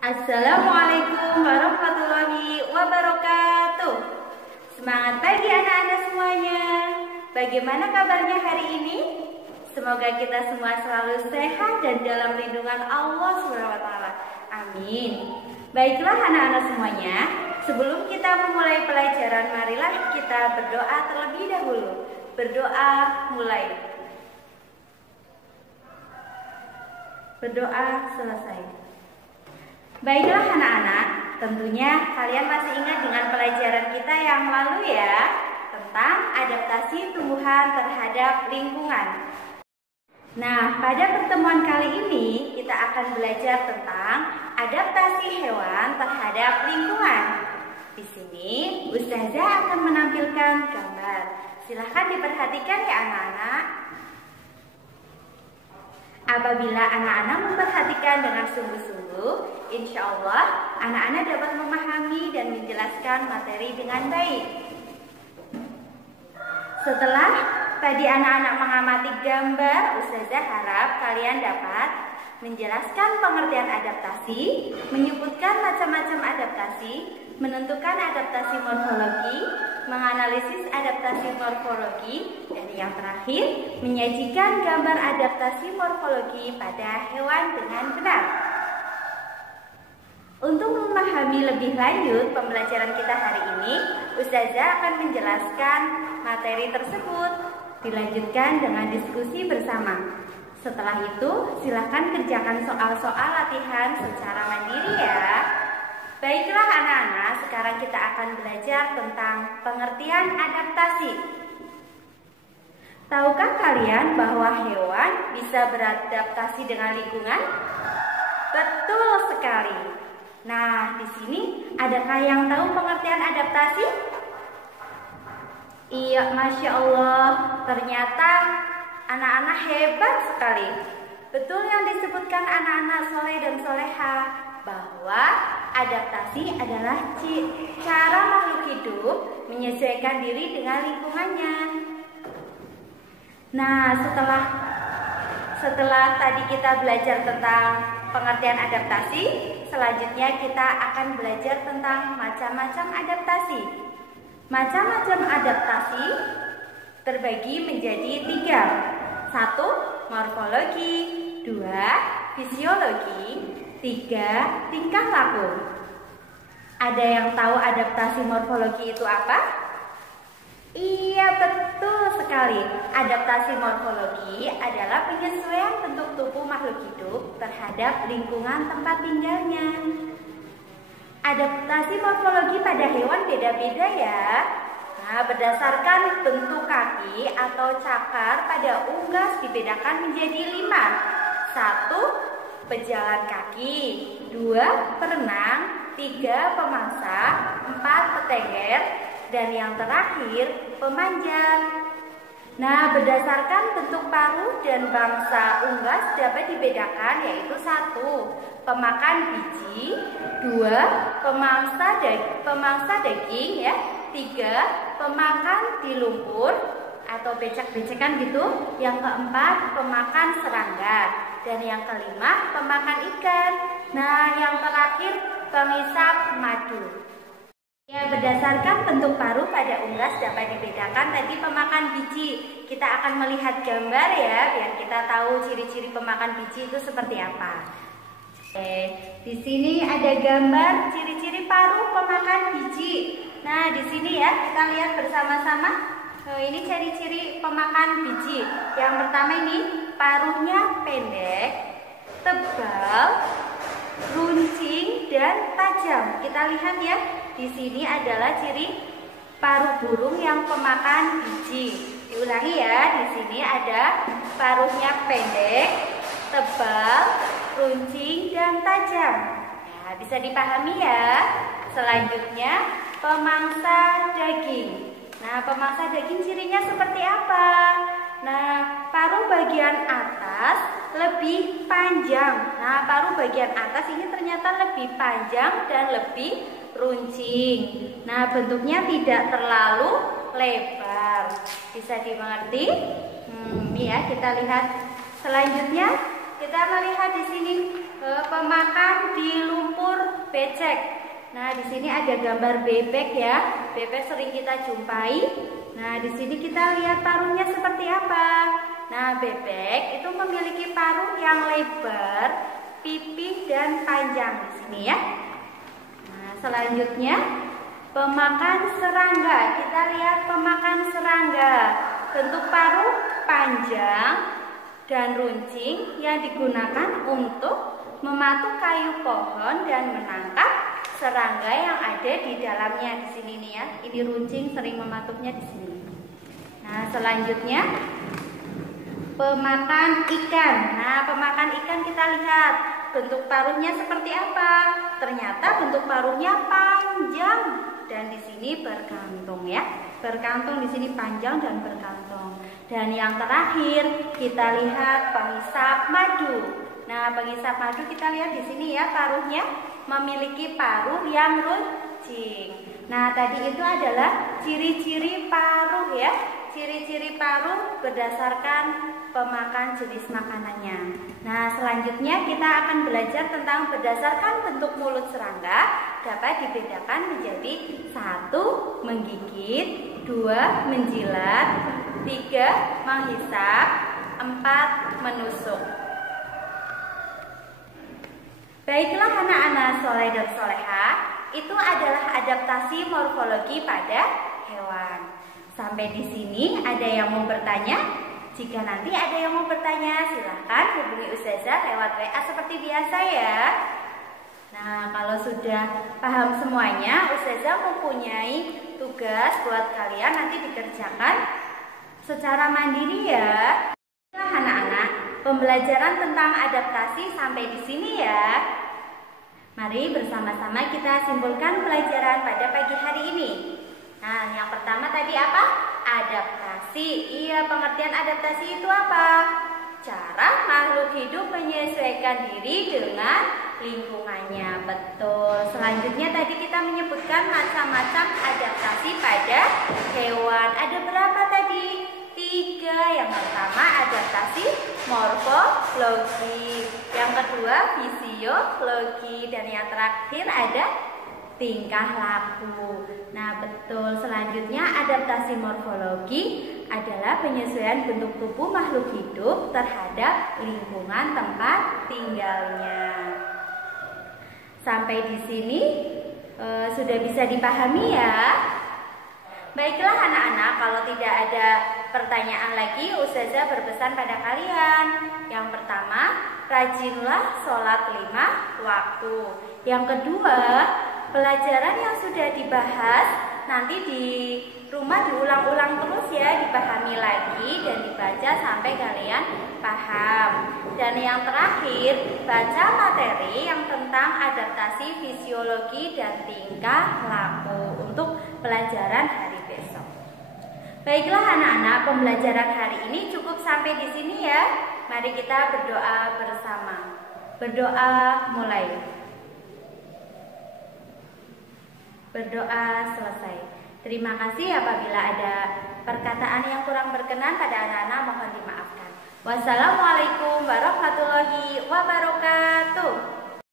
Assalamualaikum warahmatullahi wabarakatuh. Semangat pagi anak-anak semuanya. Bagaimana kabarnya hari ini? Semoga kita semua selalu sehat dan dalam lindungan Allah SWT. Amin. Baiklah anak-anak semuanya, sebelum kita memulai pelajaran, marilah kita berdoa terlebih dahulu. Berdoa mulai. Berdoa selesai. Baiklah anak-anak, tentunya kalian masih ingat dengan pelajaran kita yang lalu ya, tentang adaptasi tumbuhan terhadap lingkungan. Nah, pada pertemuan kali ini kita akan belajar tentang adaptasi hewan terhadap lingkungan. Di sini Ustazah akan menampilkan gambar. Silahkan diperhatikan ya anak-anak. Apabila anak-anak memperhatikan dengan sungguh-sungguh, insya Allah anak-anak dapat memahami dan menjelaskan materi dengan baik. Setelah tadi anak-anak mengamati gambar, Ustazah harap kalian dapat menjelaskan pengertian adaptasi, menyebutkan macam-macam adaptasi, menentukan adaptasi morfologi, menganalisis adaptasi morfologi, dan yang terakhir, menyajikan gambar adaptasi morfologi pada hewan dengan benar. Untuk memahami lebih lanjut pembelajaran kita hari ini, Ustazah akan menjelaskan materi tersebut, dilanjutkan dengan diskusi bersama. Setelah itu, silakan kerjakan soal-soal latihan secara mandiri ya. Baiklah anak-anak, sekarang kita akan belajar tentang pengertian adaptasi. Tahukah kalian bahwa hewan bisa beradaptasi dengan lingkungan? Betul sekali. Nah, di sini adakah yang tahu pengertian adaptasi? Iya, Masya Allah, ternyata anak-anak hebat sekali. Betul yang disebutkan anak-anak soleh dan soleha, bahwa adaptasi adalah cara makhluk hidup menyesuaikan diri dengan lingkungannya. Nah, setelah tadi kita belajar tentang pengertian adaptasi, selanjutnya kita akan belajar tentang macam-macam adaptasi. Macam-macam adaptasi terbagi menjadi 3. 1. Morfologi, 2. Fisiologi, 3. Tingkah laku. Ada yang tahu adaptasi morfologi itu apa? Iya, betul sekali. Adaptasi morfologi adalah penyesuaian bentuk tubuh makhluk hidup terhadap lingkungan tempat tinggalnya. Adaptasi morfologi pada hewan beda-beda ya. Nah, berdasarkan bentuk kaki atau cakar pada unggas dibedakan menjadi 5. 1. Pejalan kaki, 2. Perenang, 3. Pemangsa, 4. Petenger, dan yang terakhir pemanjat. Nah, berdasarkan bentuk paruh dan bangsa unggas dapat dibedakan yaitu 1. Pemakan biji, 2. Pemangsa daging ya, 3. Pemakan di lumpur atau becek-becekan gitu, yang keempat pemakan serangga, dan yang kelima pemakan ikan. Nah, yang terakhir pengisap madu. Ya, berdasarkan bentuk paruh pada unggas dapat dibedakan tadi pemakan biji. Kita akan melihat gambar ya, biar kita tahu ciri-ciri pemakan biji itu seperti apa. Oke, di sini ada gambar ciri-ciri paruh pemakan biji. Nah, di sini ya kita lihat bersama-sama. Ini ciri-ciri pemakan biji. Yang pertama ini paruhnya pendek, tebal, runcing dan tajam. Kita lihat ya. Di sini adalah ciri paruh burung yang pemakan biji. Diulangi ya, di sini ada paruhnya pendek, tebal, runcing, dan tajam. Nah, bisa dipahami ya. Selanjutnya, pemangsa daging. Nah, pemangsa daging cirinya seperti apa? Nah, paruh bagian atas lebih panjang. Nah, paruh bagian atas ini ternyata lebih panjang dan lebih runcing. Nah, bentuknya tidak terlalu lebar. Bisa dimengerti? Ya, kita lihat selanjutnya. Kita melihat di sini pemakan di lumpur becek. Nah, di sini ada gambar bebek ya. Bebek sering kita jumpai. Nah, di sini kita lihat paruhnya seperti apa. Nah, bebek itu memiliki paruh yang lebar, pipih dan panjang di sini ya. Nah, selanjutnya pemakan serangga. Kita lihat pemakan serangga. Bentuk paruh panjang dan runcing yang digunakan untuk mematuk kayu pohon dan menangkap serangga yang ada di dalamnya di sini nih ya. Ini runcing sering mematuknya di sini. Nah, selanjutnya pemakan ikan. Nah, pemakan ikan kita lihat bentuk paruhnya seperti apa. Ternyata bentuk paruhnya panjang dan di sini berkantung ya. Berkantung di sini panjang dan berkantung. Dan yang terakhir kita lihat penghisap madu. Nah, penghisap madu kita lihat di sini ya, paruhnya memiliki paruh yang runcing. Nah, tadi itu adalah ciri-ciri paruh ya. Ciri-ciri paruh berdasarkan pemakan jenis makanannya. Nah, selanjutnya kita akan belajar tentang berdasarkan bentuk mulut serangga dapat dibedakan menjadi 1. Menggigit, 2. Menjilat, 3. Menghisap, 4. Menusuk. Baiklah anak-anak soleh dan soleha, itu adalah adaptasi morfologi pada hewan. Sampai di sini ada yang mau bertanya? Jika nanti ada yang mau bertanya, silahkan hubungi Ustazah lewat WA seperti biasa ya. Nah, kalau sudah paham semuanya, Ustazah mempunyai tugas buat kalian nanti dikerjakan secara mandiri ya. Nah, anak-anak, pembelajaran tentang adaptasi sampai di sini ya. Mari bersama-sama kita simpulkan pelajaran pada pagi hari ini. Nah, yang pertama tadi apa? Adaptasi. Iya, pengertian adaptasi itu apa? Cara makhluk hidup menyesuaikan diri dengan lingkungannya. Betul. Selanjutnya tadi kita menyebutkan macam-macam adaptasi pada hewan. Ada berapa tadi? 3. Yang pertama adaptasi morfologi, yang kedua fisiologi, dan yang terakhir ada tingkah laku. Nah, betul. Selanjutnya adaptasi morfologi adalah penyesuaian bentuk tubuh makhluk hidup terhadap lingkungan tempat tinggalnya. Sampai di sini sudah bisa dipahami ya. Baiklah anak-anak, kalau tidak ada pertanyaan lagi, Ustazah berpesan pada kalian. Yang pertama, rajinlah sholat 5 waktu. Yang kedua, pelajaran yang sudah dibahas nanti di rumah diulang-ulang terus ya, dipahami lagi dan dibaca sampai kalian paham. Dan yang terakhir, baca materi yang tentang adaptasi fisiologi dan tingkah laku untuk pelajaran hari besok. Baiklah anak-anak, pembelajaran hari ini cukup sampai di sini ya. Mari kita berdoa bersama. Berdoa mulai. Berdoa selesai. Terima kasih apabila ada perkataan yang kurang berkenan pada anak-anak, mohon dimaafkan. Wassalamualaikum warahmatullahi wabarakatuh.